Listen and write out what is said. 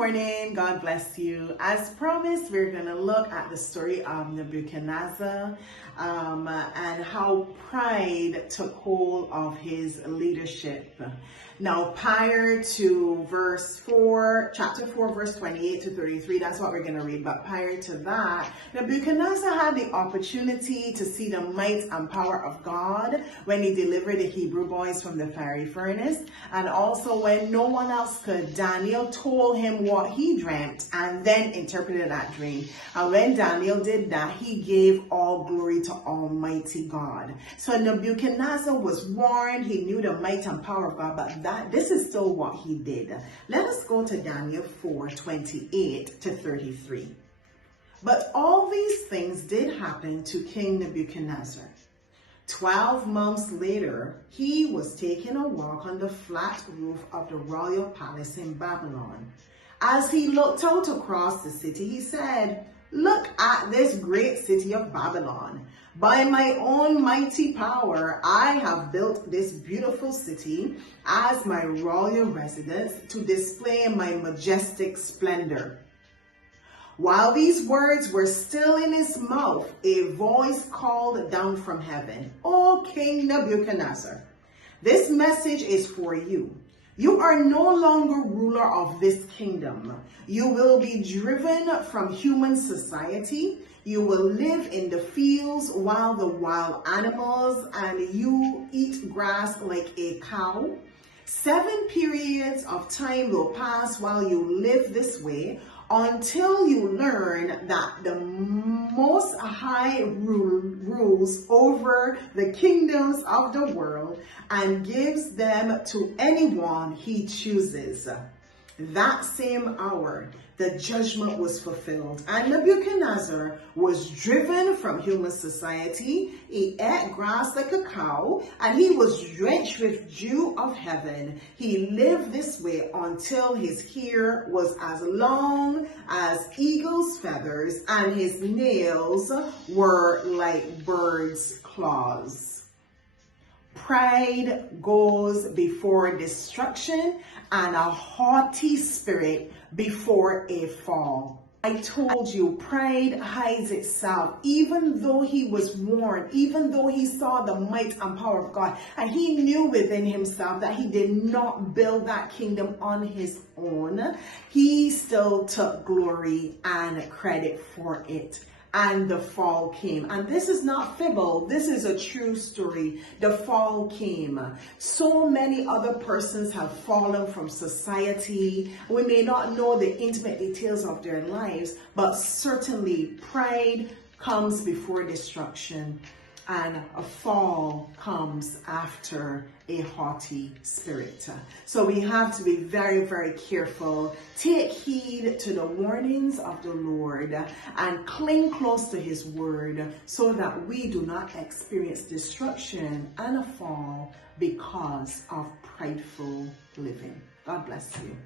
Morning, God bless you. As promised, we're going to look at the story of Nebuchadnezzar and how pride took hold of his leadership. Now, prior to chapter 4, verse 28 to 33, that's what we're going to read. But prior to that, Nebuchadnezzar had the opportunity to see the might and power of God when he delivered the Hebrew boys from the fiery furnace. And also when no one else could, Daniel told him what he dreamt and then interpreted that dream. And when Daniel did that, he gave all glory to Almighty God. So Nebuchadnezzar was warned. He knew the might and power of God, but this is still what he did. Let us go to Daniel 4:28 to 33. But all these things did happen to King Nebuchadnezzar. 12 months later, he was taking a walk on the flat roof of the royal palace in Babylon. As he looked out across the city, he said, "Look at this great city of Babylon. By my own mighty power, I have built this beautiful city as my royal residence to display my majestic splendor." While these words were still in his mouth, a voice called down from heaven, "O King Nebuchadnezzar, this message is for you. You are no longer ruler of this kingdom. You will be driven from human society. You will live in the fields while the wild animals, and you eat grass like a cow. 7 periods of time will pass while you live this way, until you learn that the Most High rules over the kingdoms of the world and gives them to anyone he chooses." That same hour, the judgment was fulfilled, and Nebuchadnezzar was driven from human society. He ate grass like a cow, and he was drenched with dew of heaven. He lived this way until his hair was as long as eagle's feathers, and his nails were like birds' claws. Pride goes before destruction, and a haughty spirit before a fall. I told you, pride hides itself. Even though he was warned, even though he saw the might and power of God, and he knew within himself that he did not build that kingdom on his own, he still took glory and credit for it. And the fall came. And this is not fable. This is a true story. The fall came. So many other persons have fallen from society. We may not know the intimate details of their lives, but certainly pride comes before destruction, and a fall comes after a haughty spirit. So we have to be very, very careful. Take heed to the warnings of the Lord and cling close to his word so that we do not experience destruction and a fall because of prideful living. God bless you.